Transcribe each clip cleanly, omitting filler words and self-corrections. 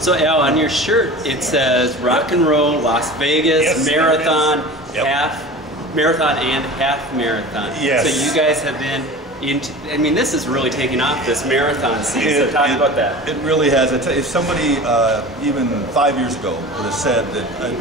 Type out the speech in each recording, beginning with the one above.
So Al, on your shirt it says Rock and Roll Las Vegas Marathon, half marathon and half marathon. Yes. So you guys have been into, I mean, this is really taking off, this marathon scene. So talk about that. It really has. If somebody even 5 years ago would have said that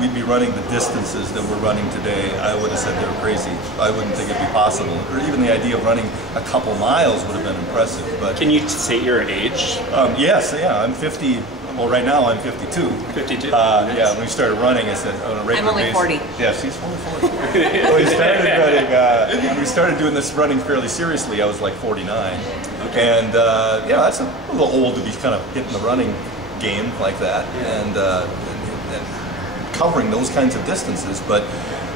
we'd be running the distances that we're running today, I would have said they were crazy. I wouldn't think it'd be possible. Or even the idea of running a couple miles would have been impressive. But can you say your age? Yes, yeah, I'm 50. Well, right now I'm 52. 52. Nice. Yeah, when we started running, I said on a regular basis. I'm only 40. Yeah, she's only 40. When we started running, when we started doing this running fairly seriously, I was like 49. Okay. And yeah, that's a little old to be kind of hitting the running game like that and covering those kinds of distances. But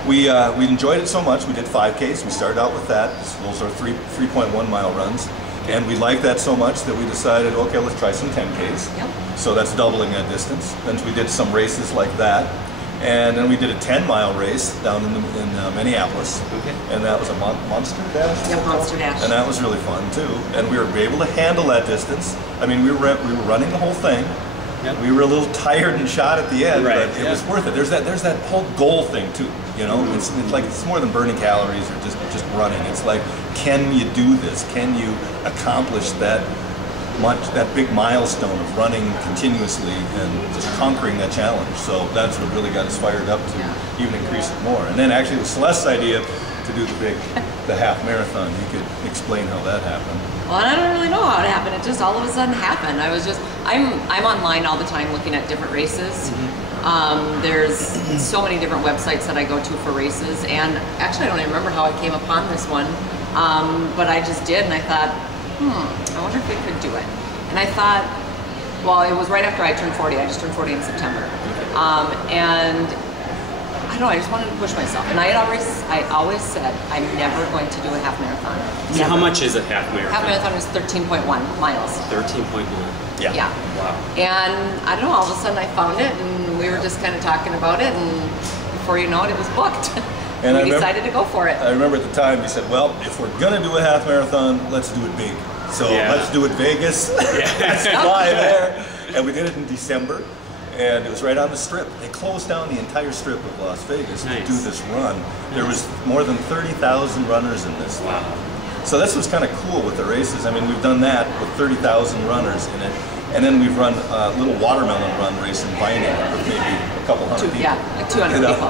we enjoyed it so much. We did 5Ks. We started out with that. Those are 3.1 mile runs. And we liked that so much that we decided, okay, let's try some 10Ks. Yep. So that's doubling that distance. And we did some races like that. And then we did a 10-mile race down in Minneapolis. Okay. And that was a monster dash? Yeah, monster dash. And that was really fun too. And we were able to handle that distance. I mean, we were running the whole thing. Yep. We were a little tired and shot at the end, but it was worth it. There's that whole goal thing too. You know, it's like it's more than burning calories or just running. It's like, can you do this? Can you accomplish that big milestone of running continuously and just conquering that challenge? So that's what really got us fired up to even increase it more. And then actually it was Celeste's idea to do the half marathon. You could explain how that happened. Well, I don't really know how it happened. It just all of a sudden happened. I'm online all the time looking at different races. There's so many different websites that I go to for races, and actually I don't even remember how I came upon this one, but I just did, and I thought, I wonder if we could do it. And I thought, well, it was right after I turned 40. I just turned 40 in September, and I don't know, I just wanted to push myself. And I always said, I'm never going to do a half marathon. So how much is a half marathon? Half marathon is 13.1 miles. 13.1. Yeah. Wow. And I don't know, all of a sudden I found it, and we were just kind of talking about it, and before you know it, it was booked. And we decided to go for it. I remember at the time we said, well, if we're going to do a half marathon, let's do it big. So let's do it Vegas. Let's fly there. And we did it in December. And it was right on the strip. They closed down the entire strip of Las Vegas to do this run. There was more than 30,000 runners in this. Wow. So that's what's kind of cool with the races. I mean, we've done that with 30,000 runners in it. And then we've run a little watermelon run race in Vining with maybe a couple hundred people. Yeah, like 200 people.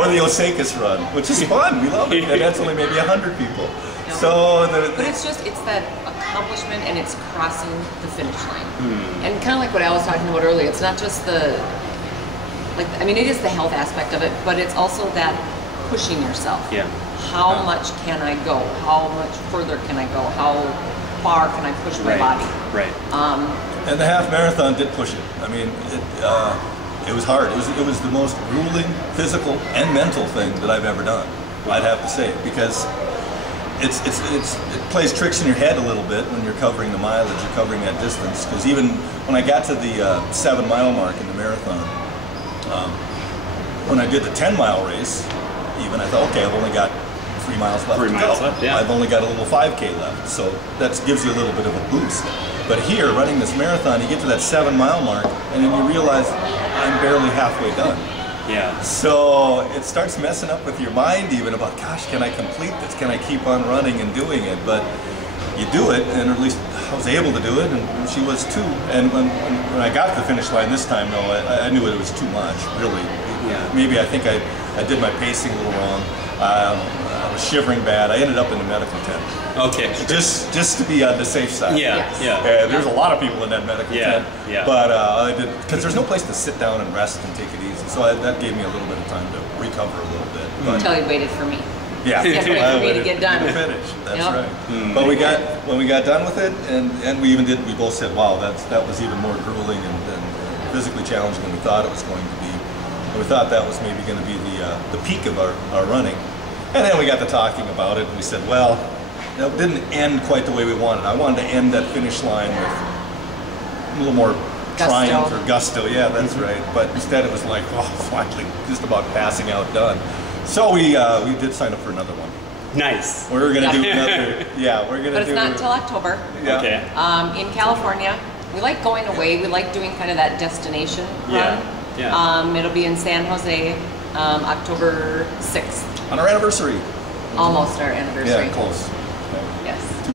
Or the Osakas run, which is fun. We love it. And that's only maybe 100 people. No. So but it's that accomplishment, and it's crossing the finish line. And kind of like what I was talking about earlier, it's not just it is the health aspect of it, but it's also that pushing yourself. Yeah. How much can I go? How much further can I go? How far can I push my body? Right. And the half marathon did push it. I mean, it was hard. It was the most grueling physical and mental thing that I've ever done. I'd have to say, because it plays tricks in your head a little bit when you're covering the mileage, you're covering that distance. Because even when I got to the 7-mile mark in the marathon, when I did the 10-mile race, even I thought, okay, I've only got 3 miles left. 3 miles left, yeah. I've only got a little 5K left, so that gives you a little bit of a boost. But here, running this marathon, you get to that 7-mile mark, and then you realize I'm barely halfway done. Yeah. So it starts messing up with your mind even about, gosh, can I complete this? Can I keep on running and doing it? But you do it, and at least I was able to do it, and she was too. And when I got to the finish line this time, though, I knew it was too much, really. Yeah. Maybe I think I did my pacing a little wrong. I was shivering bad. I ended up in the medical tent. Okay. Just to be on the safe side. Yeah, yeah. There's a lot of people in that medical tent. Yeah. But I did, because there's no place to sit down and rest and take it easy. So that gave me a little bit of time to recover a little bit. Until you waited for me. Yeah. You had to wait for me to get done. To finish. That's right. But when we got done with it, and we both said, wow, that was even more grueling and physically challenging than we thought it was going to be. And we thought that was maybe going to be the peak of our running. And then we got to talking about it, and we said, well, it didn't end quite the way we wanted. I wanted to end that finish line with a little more triumph or gusto. Yeah, that's right. But instead it was like, oh, finally, just about passing out done. So we did sign up for another one. Nice. We're going to do another, we're going to do. But it's not until October. Yeah. Okay. In California. We like going away. We like doing kind of that destination run. Yeah. It'll be in San Jose, October 6th. On our anniversary. Almost our anniversary. Yeah, close. Yes.